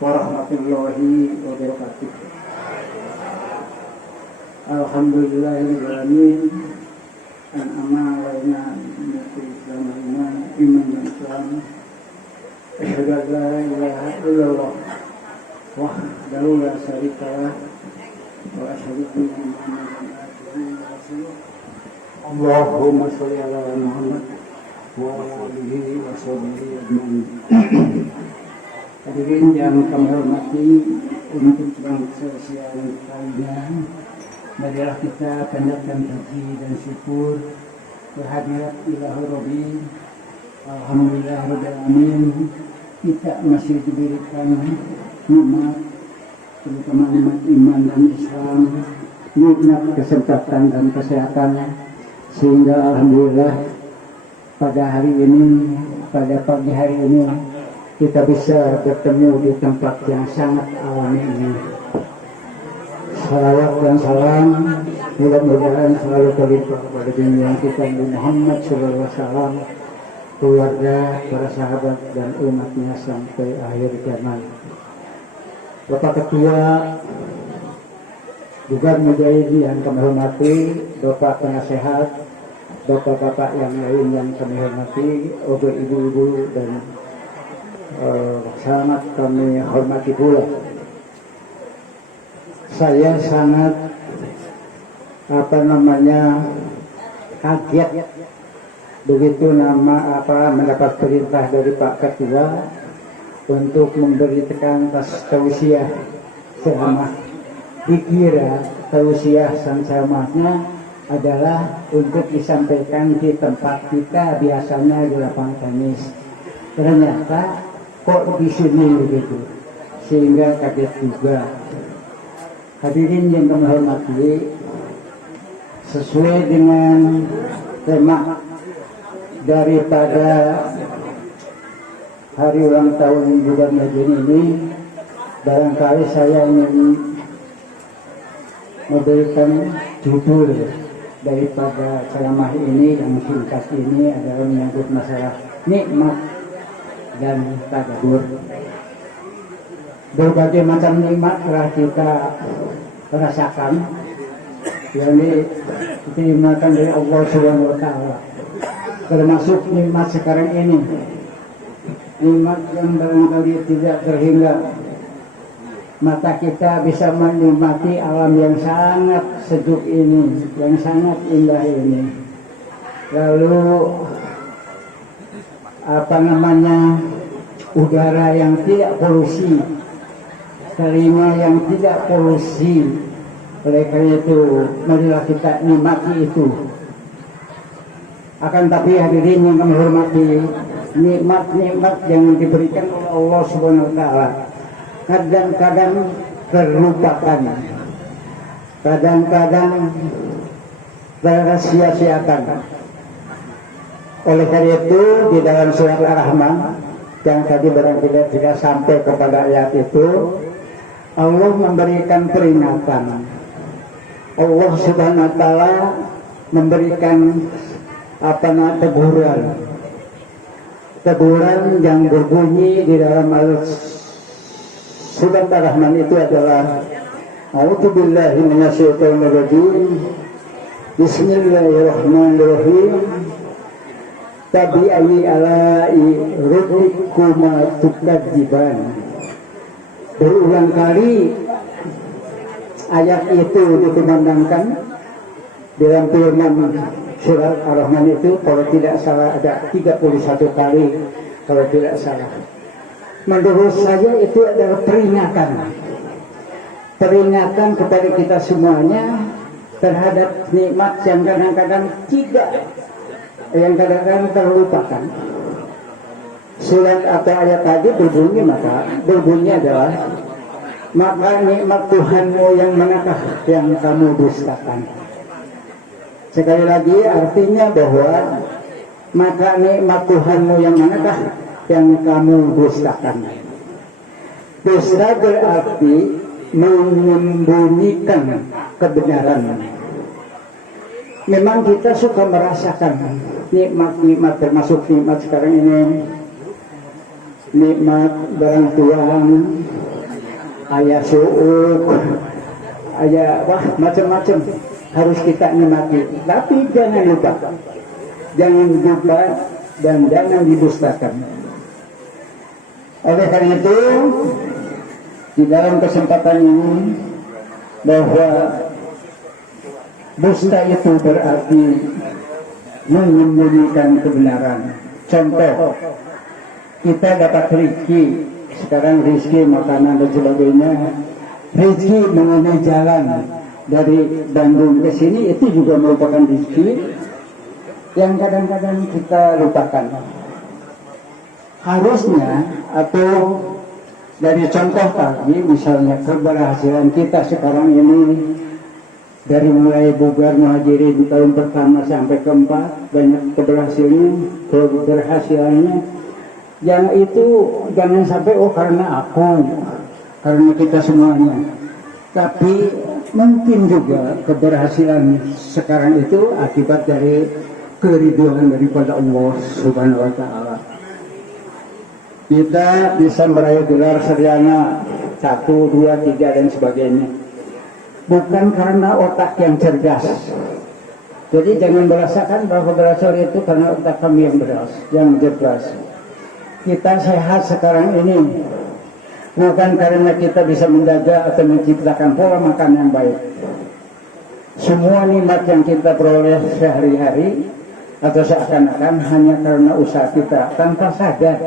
warahmatullahi wabarakatuh. Alhamdulillahirrahmanirrahim. An'ama alaina nikmati Islam iman dan Islam. Asyhadu an la ilaha illallah wahdahu la syarika lah wa asyhadu anna Muhammadan abduhu wa rasuluh. Allahumma shalli ala Muhammad wa alihi wa sahbihi ajmain. Hadirin yang kami hormati, untuk bangsa sekalian, marilah kita panjatkan puji dan syukur kehadirat Ilahul Rabbi. Alhamdulillahirabbil alamin, kita masih diberikan nikmat, terutama nikmat iman dan Islam, nikmat kesempatan dan kesehatan, sehingga alhamdulillah pada hari ini, pada pagi hari ini kita bisa bertemu di tempat yang sangat alami ini. Salawat dan salam mudah-mudahan selalu terlimpah pada junjungan kita Muhammad SAW, keluarga, para sahabat dan umatnya sampai akhir zaman. Bapak Ketua, juga mujahidin yang kami hormati, Bapak Penasehat, Bapak-bapak yang lain yang kami hormati, ibu-ibu dan sangat kami hormati pula. Saya sangat kaget begitu mendapat perintah dari Pak Ketua untuk memberikan tausiah ceramah. Dikira tausiah sang ceramahnya adalah untuk disampaikan di tempat kita biasanya di lapangan tenis. Ternyata kok di sini begitu, sehingga kaget juga. Hadirin yang kami hormati, sesuai dengan tema daripada hari ulang tahun bulan Rajab ini, barangkali saya ingin memberikan judul daripada ceramah ini yang singkat ini adalah menyangkut masalah nikmat dan tadabbur. Berbagai macam nikmat telah kita rasakan, yakni dinikmatkan dari Allah Subhanahu wa Ta'ala, termasuk nikmat sekarang ini, nikmat yang barangkali tidak terhingga. Mata kita bisa menikmati alam yang sangat sejuk ini, yang sangat indah ini. Lalu udara yang tidak polusi, telinga yang tidak polusi. Oleh karena itu, marilah kita nikmati itu. Akan tapi hadirin yang kami hormati, nikmat-nikmat yang diberikan oleh Allah Subhanahu wa Ta'ala kadang-kadang terlupakan, kadang-kadang tersia-siakan. Oleh karena itu, di dalam surat Ar-Rahman yang tadi barangkali tidak sampai kepada ayat itu, Allah memberikan peringatan. Allah Subhanahu wa Ta'ala memberikan teguran yang berbunyi di dalam surat Ar-Rahman itu adalah A'udzubillahi minasyaitonir rajim. Bismillahirrahmanirrahim. Tabi'ai ala'i rabbikuma tukadziban. Berulang kali ayat itu dikumandangkan dalam firman surat Ar-Rahman itu, kalau tidak salah ada 31 kali kalau tidak salah. Menurut saya itu adalah peringatan kepada kita semuanya terhadap nikmat yang kadang-kadang terlupakan. Surat atau ayat tadi berbunyi adalah maka nikmat Tuhanmu yang manakah yang kamu dustakan. Sekali lagi artinya bahwa maka nikmat Tuhanmu yang manakah yang kamu dustakan. Dusta berarti menyembunyikan kebenaran. Memang kita suka merasakan nikmat-nikmat, termasuk nikmat sekarang ini. nikmat barang tuang, ayah suuk, ayah wah macam-macam harus kita nikmati. Tapi jangan lupa dan jangan didustakan. Oleh karena itu, di dalam kesempatan ini bahwa dusta itu berarti menyembunyikan kebenaran. Contoh, kita dapat rezeki, sekarang rezeki makanan dan sebagainya, rezeki mengenai jalan dari Bandung ke sini itu juga merupakan rezeki yang kadang-kadang kita lupakan. Harusnya atau dari contoh tadi misalnya keberhasilan kita sekarang ini dari mulai bubar muhajirin tahun pertama sampai keempat banyak keberhasilannya yang itu jangan sampai karena kita semuanya, tapi mungkin juga keberhasilan sekarang itu akibat dari keridhaan daripada Allah Subhanahu wa Ta'ala. Kita bisa meraih gelar sarjana 1, 2, 3 dan sebagainya bukan karena otak yang cerdas. Jadi jangan merasakan bahwa berasal itu karena otak kami yang cerdas. Kita sehat sekarang ini bukan karena kita bisa menjaga atau menciptakan pola makan yang baik. Semua nikmat yang kita peroleh sehari-hari atau seakan-akan hanya karena usaha kita, tanpa sadar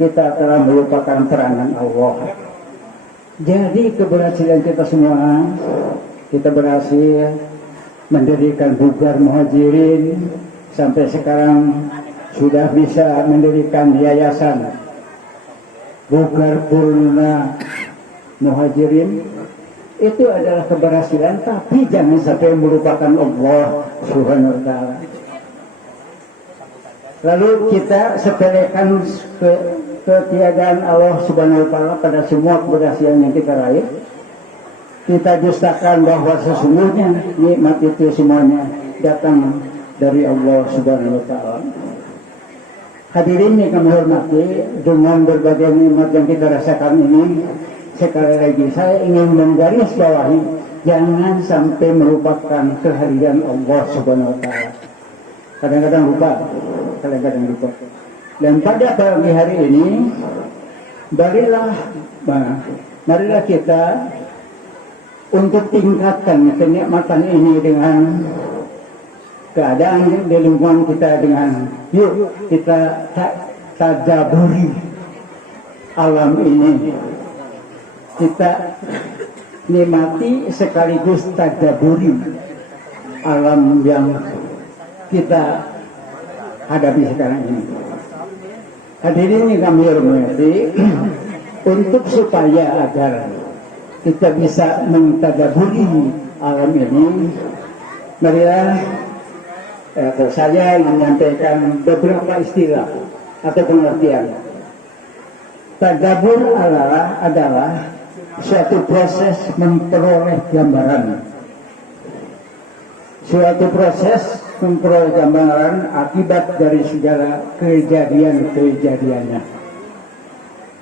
kita telah melupakan peranan Allah. Jadi keberhasilan kita semua, kita berhasil mendirikan bugar muhajirin, sampai sekarang sudah bisa mendirikan yayasan bugar purna muhajirin. Itu adalah keberhasilan, tapi jangan sampai melupakan Allah Subhanahu wa Ta'ala. Lalu kita sepelekan ketiadaan Allah Subhanahu wa Ta'ala pada semua keberhasilan yang kita raih. Kita dustakan bahwa sesungguhnya nikmat itu semuanya datang dari Allah Subhanahu wa Ta'ala. Hadirin yang kami hormati, dengan berbagai nikmat yang kita rasakan ini, sekali lagi saya ingin menggarisbawahi jangan sampai melupakan kehadiran Allah Subhanahu wa Ta'ala. Kadang-kadang lupa. Dan pada pagi hari ini, marilah kita untuk tingkatkan kenikmatan ini dengan keadaan di lingkungan kita, dengan yuk kita tadaburi alam ini, kita nikmati sekaligus tadaburi alam yang kita hadapi sekarang ini. Hadirin yang kami hormati, untuk supaya agar kita bisa mentadaburi alam ini, marilah saya menyampaikan beberapa istilah atau pengertian. Tadabur adalah suatu proses memperoleh gambaran. Suatu proses memperoleh gambaran akibat dari segala kejadian-kejadiannya.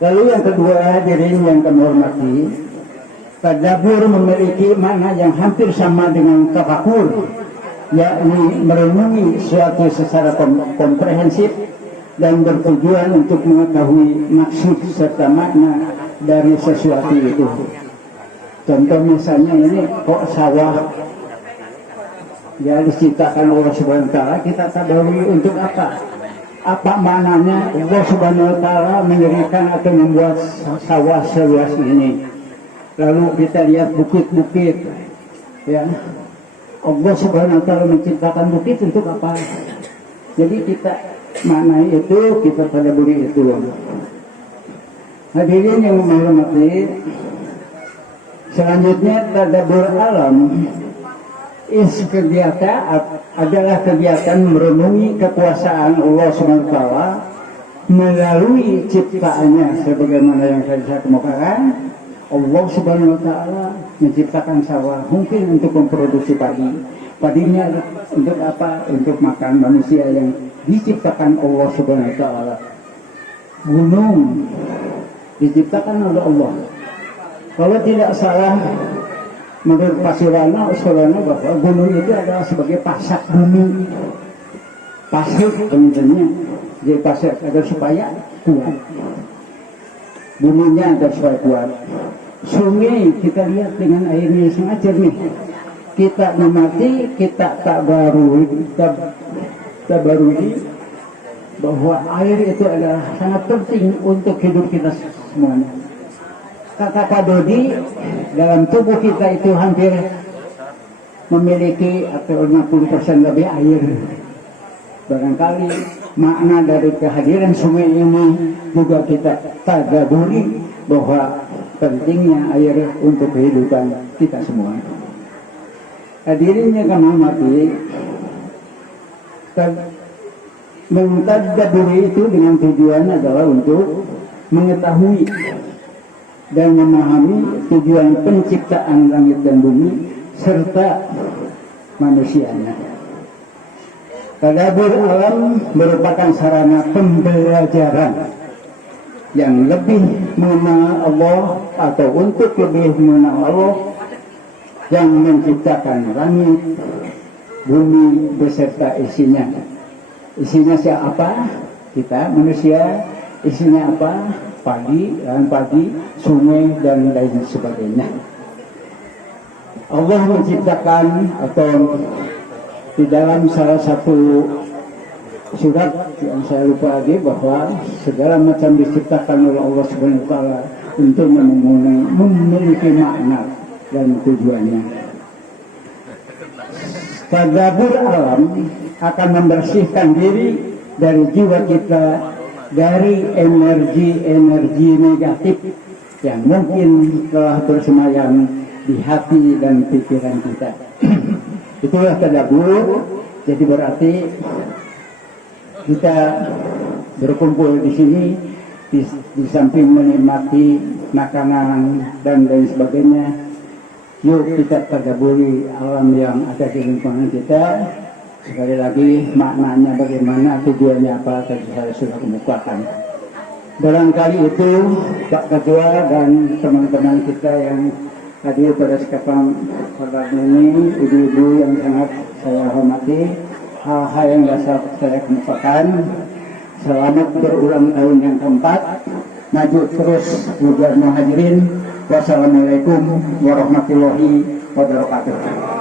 Lalu yang kedua, hadirin yang kami hormati, tadabbur memiliki makna yang hampir sama dengan tafakur, yakni merenungi suatu secara komprehensif dan bertujuan untuk mengetahui maksud serta makna dari sesuatu itu. Contoh misalnya ini kok sawah ya diciptakan Allah Subhanahu wa Ta'ala, kita tadabburi untuk apa? Apa maknanya Allah Subhanahu wa Ta'ala mendirikan atau membuat sawah seluas ini? Lalu kita lihat bukit-bukit, ya. Allah Subhanahu wa Ta'ala menciptakan bukit untuk apa? Jadi kita maknai itu, kita tadabburi itu. Hadirin yang menghormati, selanjutnya tadabbur alam adalah kegiatan merenungi kekuasaan Allah Subhanahu wa Ta'ala melalui ciptaannya, sebagaimana yang saya kemukakan. Allah Subhanahu wa Ta'ala menciptakan sawah mungkin untuk memproduksi padinya untuk apa? Untuk makan manusia yang diciptakan Allah Subhanahu wa Ta'ala. gunung diciptakan oleh Allah. Kalau tidak salah, menurut Pasurana bahwa gunung itu adalah sebagai pasak bumi, pasir sebenarnya, jadi pasir agar supaya kuat, buminya agar supaya kuat. Sungai kita lihat dengan airnya sangat jernih. Kita memati, kita tabarui bahwa air itu adalah sangat penting untuk hidup kita semuanya. Kata Pak Dodi, dalam tubuh kita itu hampir memiliki atau 50% lebih air. Barangkali makna dari kehadiran sungai ini juga kita tadaburi bahwa pentingnya air untuk kehidupan kita semua. Hadirinnya kami hormati, mentadaburi itu dengan tujuan adalah untuk mengetahui dan memahami tujuan penciptaan langit dan bumi serta manusianya. Tadabbur alam merupakan sarana pembelajaran yang lebih mengenal Allah atau untuk lebih mengenal Allah yang menciptakan langit, bumi beserta isinya. Isinya siapa? Kita manusia. Isinya apa? Padi, sungai dan lain sebagainya. Allah menciptakan atau di dalam salah satu surat yang saya lupa lagi bahwa segala macam diciptakan oleh Allah Subhanahu wa taala untuk memiliki makna dan tujuannya. Tadabbur alam akan membersihkan diri dari jiwa kita dari energi-energi negatif yang mungkin telah bersemayam di hati dan pikiran kita. Itulah tadabbur. Jadi berarti kita berkumpul di sini di samping menikmati makanan dan lain sebagainya. Yuk kita tadabburi alam yang ada di lingkungan kita. Sekali lagi maknanya bagaimana, tujuannya apa, tadi saya sudah kemukakan. Barangkali itu Pak Ketua dan teman-teman kita yang hadir pada kesempatan ini, ibu-ibu yang sangat saya hormati, hal-hal yang dapat saya kemukakan. Selamat berulang tahun yang keempat. Maju terus juga hadirin. Wassalamualaikum warahmatullahi wabarakatuh.